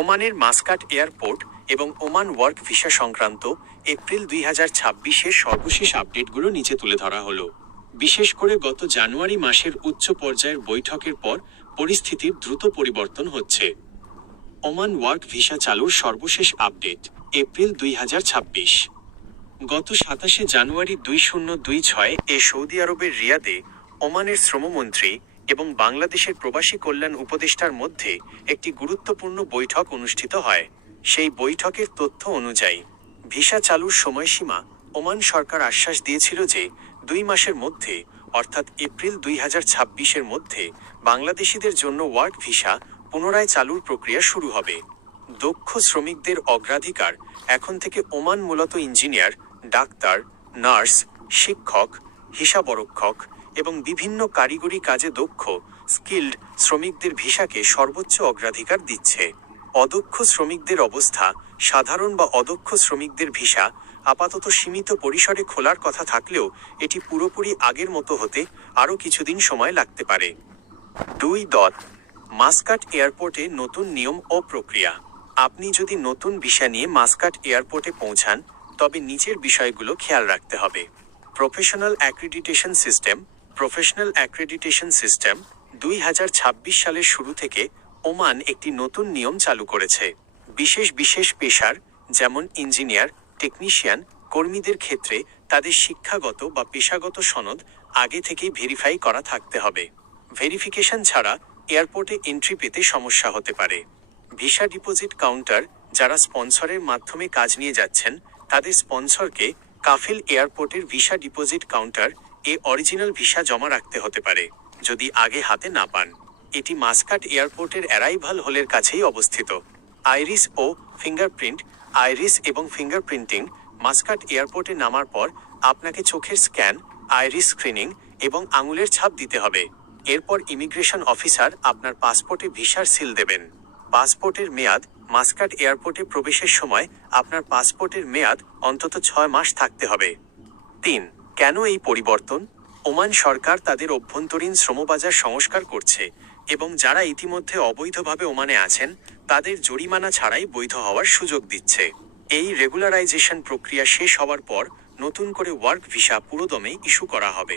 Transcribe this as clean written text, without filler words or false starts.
ওমানের Muscat airport এবং Oman work visa সংক্রান্ত এপ্রিল 2026-এর সর্বশেষ আপডেটগুলো নিচে তুলে ধরা হলো। বিশেষ করে গত জানুয়ারি মাসের উচ্চ পর্যায়ের বৈঠকের পর পরিস্থিতির দ্রুত পরিবর্তন হচ্ছে। ওমান ওয়ার্ক ভিসা চালুর সর্বশেষ আপডেট এপ্রিল 2026। গত 27 জানুয়ারি 2026 সৌদি আরবের রিয়াদে ওমানের শ্রমমন্ত্রী এবং বাংলাদেশের প্রবাসী কল্যাণ উপদেষ্টার মধ্যে একটি গুরুত্বপূর্ণ বৈঠক অনুষ্ঠিত হয়। সেই বৈঠকের তথ্য অনুযায়ী ভিসা চালুর সময়সীমা ওমান সরকার আশ্বাস দিয়েছিল যে 2 মাসের মধ্যে অর্থাৎ এপ্রিল 2026-এর মধ্যে বাংলাদেশিদের জন্য ওয়ার্ক ভিসা পুনরায় চালুর প্রক্রিয়া শুরু হবে। দক্ষ শ্রমিকদের অগ্রাধিকার এখন থেকে ওমান মূলত ইঞ্জিনিয়ার, ডাক্তার, নার্স, শিক্ষক, হিসাবরক্ষক এবং বিভিন্ন কারিগরি কাজে দক্ষ স্কিল্ড শ্রমিকদের ভিসাকে সর্বোচ্চ অগ্রাধিকার দিচ্ছে। অদক্ষ শ্রমিকদের অবস্থা সাধারণ বা অদক্ষ শ্রমিকদের ভিসা আপাতত সীমিত পরিসরে খোলার কথা থাকলেও এটি পুরোপুরি আগের মতো হতে আরও কিছুদিন সময় লাগতে পারে। 2. মাসকাট এয়ারপোর্টে নতুন নিয়ম ও প্রক্রিয়া। আপনি যদি নতুন ভিসা নিয়ে মাসকাট এয়ারপোর্টে পৌঁছান তবে নিচের বিষয়গুলো খেয়াল রাখতে হবে। প্রফেশনাল অ্যাক্রেডিটেশন সিস্টেম 2026 সালের শুরু থেকে ওমান একটি নতুন নিয়ম চালু করেছে। বিশেষ পেশার যেমন ইঞ্জিনিয়ার, টেকনিশিয়ান কর্মীদের ক্ষেত্রে তাদের শিক্ষাগত বা পেশাগত সনদ আগে থেকেই ভেরিফাই করা থাকতে হবে। ভেরিফিকেশন ছাড়া এয়ারপোর্টে এন্ট্রি পেতে সমস্যা হতে পারে। ভিসা ডিপোজিট কাউন্টার যারা স্পন্সরের মাধ্যমে কাজ নিয়ে যাচ্ছেন তাদের স্পন্সরকে কাফিল এয়ারপোর্টের visa deposit counter original visa জমা রাখতে হতে পারে যদি আগে হাতে না পান। এটি মাসকাট এয়ারপোর্টের অ্যারাইভাল হলের কাছেই অবস্থিত। আইরিস এবং ফিঙ্গারপ্রিন্টিং মাসকাট এয়ারপোর্টে নামার পর আপনাকে চোখের স্ক্যান, আইরিস স্ক্রিনিং এবং আঙুলের ছাপ দিতে হবে। এরপর ইমিগ্রেশন অফিসার আপনার পাসপোর্টে ভিসার সিল দেবেন। পাসপোর্টের মেয়াদ মাসকাট এয়ারপোর্টে প্রবেশের সময় আপনার পাসপোর্টের মেয়াদ অন্তত 6 মাস থাকতে হবে। 3. কেন এই পরিবর্তন? ওমান সরকার তাদের অভ্যন্তরীণ শ্রমবাজার সংস্কার করছে এবং যারা ইতিমধ্যে অবৈধভাবে ওমানে আছেন তাদের জরিমানা ছাড়াই বৈধ হওয়ার সুযোগ দিচ্ছে। এই রেগুলারাইজেশন প্রক্রিয়া শেষ হওয়ার পর নতুন করে ওয়ার্ক ভিসা পুরোদমে ইস্যু করা হবে।